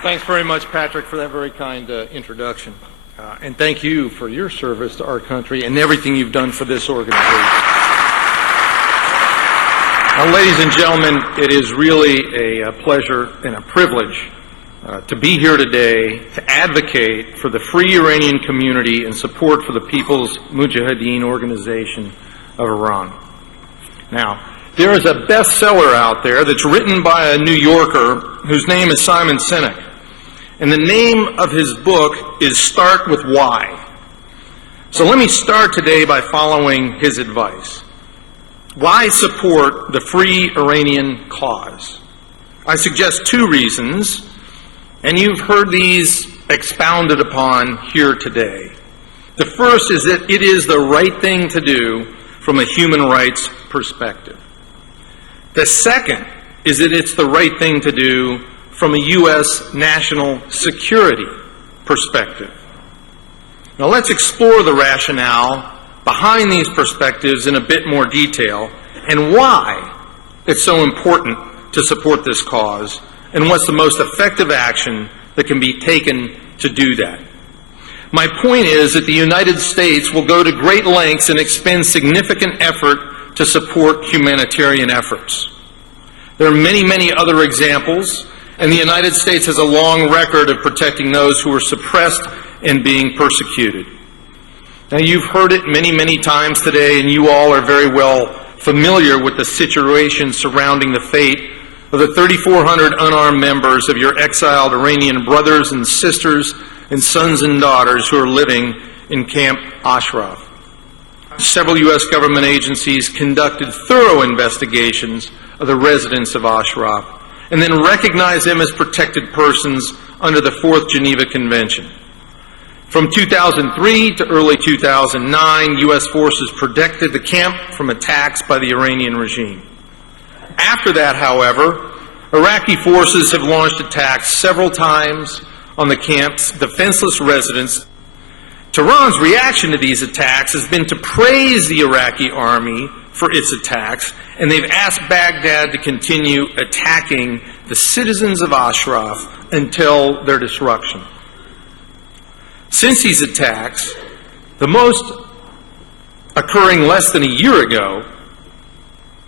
Thanks very much, Patrick, for that very kind introduction. And thank you for your service to our country and everything you've done for this organization. Now, ladies and gentlemen, it is really a pleasure and a privilege to be here today to advocate for the free Iranian community and support for the People's Mujahideen Organization of Iran. Now, there is a bestseller out there that's written by a New Yorker whose name is Simon Sinek. And the name of his book is Start with Why. So let me start today by following his advice. Why support the free Iranian cause? I suggest two reasons, and you've heard these expounded upon here today. The first is that it is the right thing to do from a human rights perspective. The second is that it's the right thing to do from a U.S. national security perspective. Now let's explore the rationale behind these perspectives in a bit more detail and why it's so important to support this cause and what's the most effective action that can be taken to do that. My point is that the United States will go to great lengths and expend significant effort to support humanitarian efforts. There are many, many other examples, and the United States has a long record of protecting those who are suppressed and being persecuted. Now, you've heard it many, many times today, and you all are very well familiar with the situation surrounding the fate of the 3,400 unarmed members of your exiled Iranian brothers and sisters and sons and daughters who are living in Camp Ashraf. Several U.S. government agencies conducted thorough investigations of the residents of Ashraf and then recognized them as protected persons under the Fourth Geneva Convention. From 2003 to early 2009, U.S. forces protected the camp from attacks by the Iranian regime. After that, however, Iraqi forces have launched attacks several times on the camp's defenseless residents. Tehran's reaction to these attacks has been to praise the Iraqi army for its attacks, and they've asked Baghdad to continue attacking the citizens of Ashraf until their destruction. Since these attacks, the most occurring less than a year ago,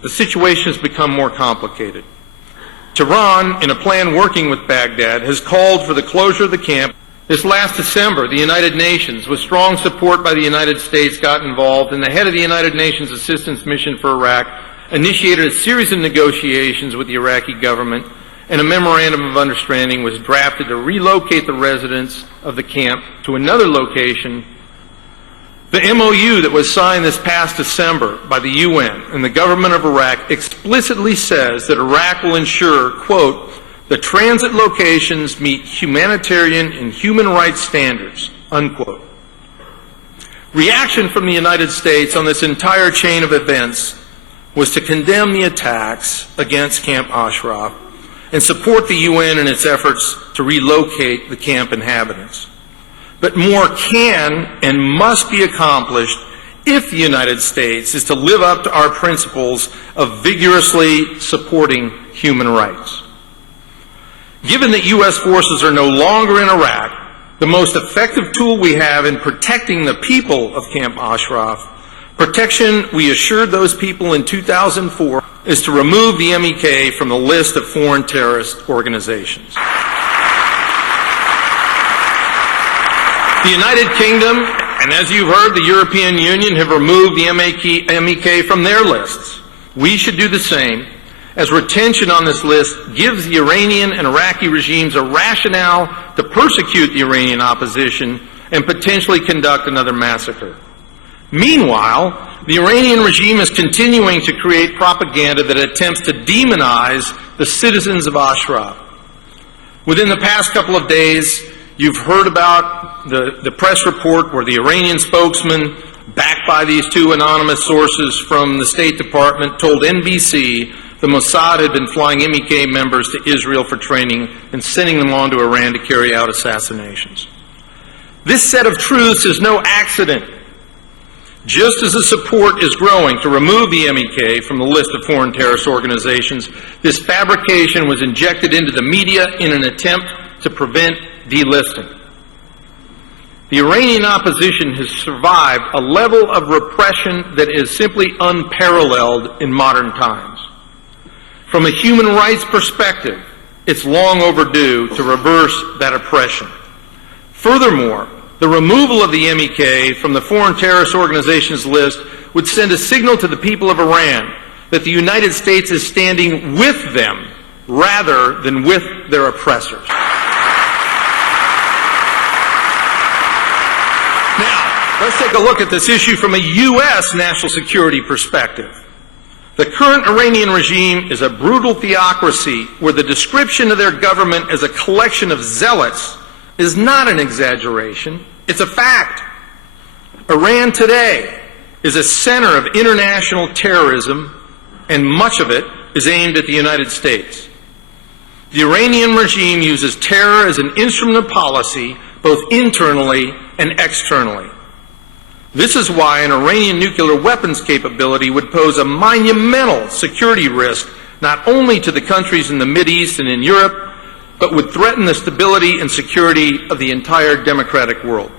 the situation has become more complicated. Tehran, in a plan working with Baghdad, has called for the closure of the camp. This last December, the United Nations, with strong support by the United States, got involved, and the head of the United Nations Assistance Mission for Iraq initiated a series of negotiations with the Iraqi government, and a memorandum of understanding was drafted to relocate the residents of the camp to another location. The MOU that was signed this past December by the UN and the government of Iraq explicitly says that Iraq will ensure, quote, the transit locations meet humanitarian and human rights standards, unquote. Reaction from the United States on this entire chain of events was to condemn the attacks against Camp Ashraf and support the UN in its efforts to relocate the camp inhabitants. But more can and must be accomplished if the United States is to live up to our principles of vigorously supporting human rights. Given that U.S. forces are no longer in Iraq, the most effective tool we have in protecting the people of Camp Ashraf, protection we assured those people in 2004, is to remove the MEK from the list of foreign terrorist organizations. The United Kingdom, and as you've heard, the European Union have removed the MEK from their lists. We should do the same, as retention on this list gives the Iranian and Iraqi regimes a rationale to persecute the Iranian opposition and potentially conduct another massacre. Meanwhile, the Iranian regime is continuing to create propaganda that attempts to demonize the citizens of Ashraf. Within the past couple of days, you've heard about the press report where the Iranian spokesman, backed by these two anonymous sources from the State Department, told NBC the Mossad had been flying MEK members to Israel for training and sending them on to Iran to carry out assassinations. This set of truths is no accident. Just as the support is growing to remove the MEK from the list of foreign terrorist organizations, this fabrication was injected into the media in an attempt to prevent delisting. The Iranian opposition has survived a level of repression that is simply unparalleled in modern times. From a human rights perspective, it's long overdue to reverse that oppression. Furthermore, the removal of the MEK from the foreign terrorist organizations list would send a signal to the people of Iran that the United States is standing with them rather than with their oppressors. Now, let's take a look at this issue from a U.S. national security perspective. The current Iranian regime is a brutal theocracy where the description of their government as a collection of zealots is not an exaggeration, it's a fact. Iran today is a center of international terrorism, and much of it is aimed at the United States. The Iranian regime uses terror as an instrument of policy, both internally and externally. This is why an Iranian nuclear weapons capability would pose a monumental security risk not only to the countries in the Mideast and in Europe, but would threaten the stability and security of the entire democratic world.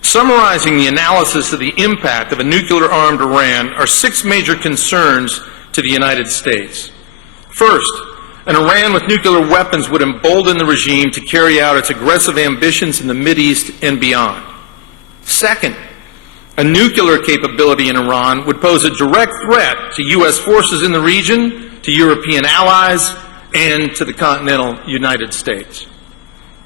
Summarizing the analysis of the impact of a nuclear-armed Iran are 6 major concerns to the United States. First, an Iran with nuclear weapons would embolden the regime to carry out its aggressive ambitions in the Mideast and beyond. Second, a nuclear capability in Iran would pose a direct threat to U.S. forces in the region, to European allies, and to the continental United States.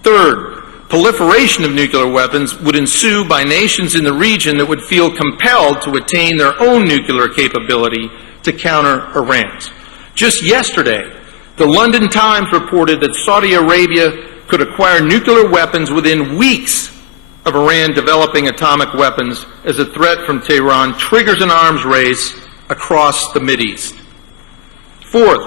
Third, proliferation of nuclear weapons would ensue by nations in the region that would feel compelled to attain their own nuclear capability to counter Iran's. Just yesterday, the London Times reported that Saudi Arabia could acquire nuclear weapons within weeks of Iran developing atomic weapons as a threat from Tehran triggers an arms race across the Mideast. Fourth,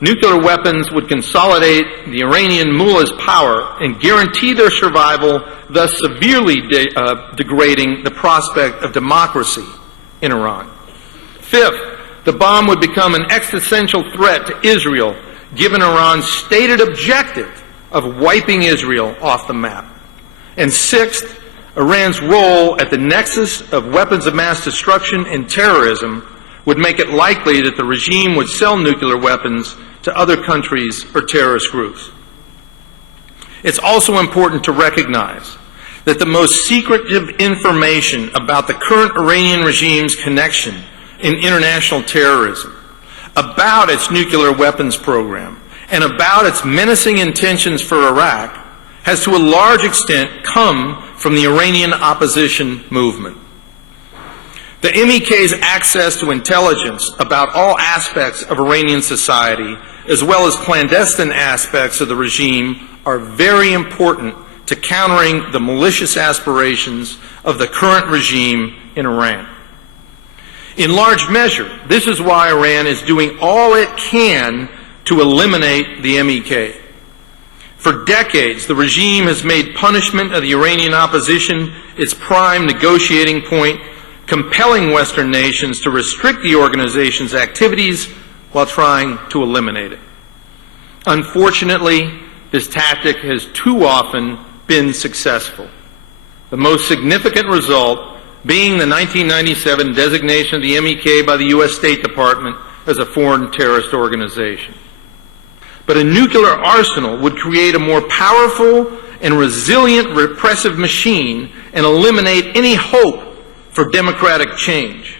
nuclear weapons would consolidate the Iranian mullahs' power and guarantee their survival, thus severely degrading the prospect of democracy in Iran. Fifth, the bomb would become an existential threat to Israel, given Iran's stated objective of wiping Israel off the map. And sixth, Iran's role at the nexus of weapons of mass destruction and terrorism would make it likely that the regime would sell nuclear weapons to other countries or terrorist groups. It's also important to recognize that the most secretive information about the current Iranian regime's connection in international terrorism, about its nuclear weapons program, and about its menacing intentions for Iraq has to a large extent come from the Iranian opposition movement. The MEK's access to intelligence about all aspects of Iranian society, as well as clandestine aspects of the regime, are very important to countering the malicious aspirations of the current regime in Iran. In large measure, this is why Iran is doing all it can to eliminate the MEK. For decades, the regime has made punishment of the Iranian opposition its prime negotiating point, compelling Western nations to restrict the organization's activities while trying to eliminate it. Unfortunately, this tactic has too often been successful. The most significant result being the 1997 designation of the MEK by the U.S. State Department as a foreign terrorist organization. But a nuclear arsenal would create a more powerful and resilient repressive machine and eliminate any hope for democratic change.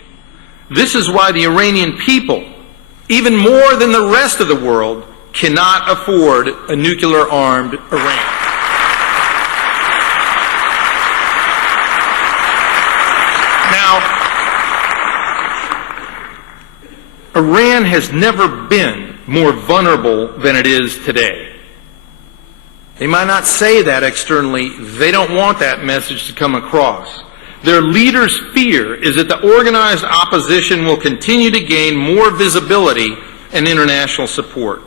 This is why the Iranian people, even more than the rest of the world, cannot afford a nuclear-armed Iran. Now, Iran has never been more vulnerable than it is today. They might not say that externally. They don't want that message to come across. Their leaders' fear is that the organized opposition will continue to gain more visibility and international support.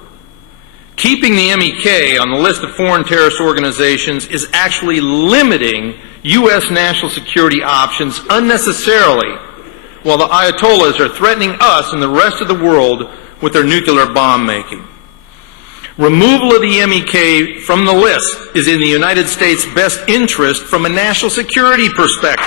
Keeping the MEK on the list of foreign terrorist organizations is actually limiting U.S. national security options unnecessarily, while the Ayatollahs are threatening us and the rest of the world with their nuclear bomb making. Removal of the MEK from the list is in the United States' best interest from a national security perspective.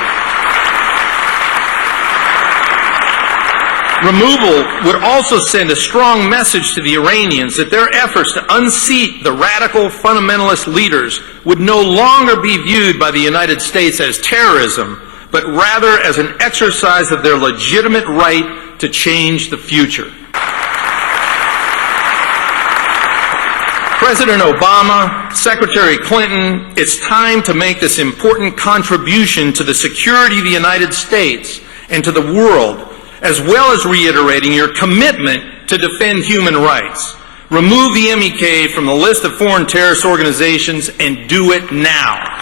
Removal would also send a strong message to the Iranians that their efforts to unseat the radical fundamentalist leaders would no longer be viewed by the United States as terrorism, but rather as an exercise of their legitimate right to change the future. President Obama, Secretary Clinton, it's time to make this important contribution to the security of the United States and to the world, as well as reiterating your commitment to defend human rights. Remove the MEK from the list of foreign terrorist organizations and do it now.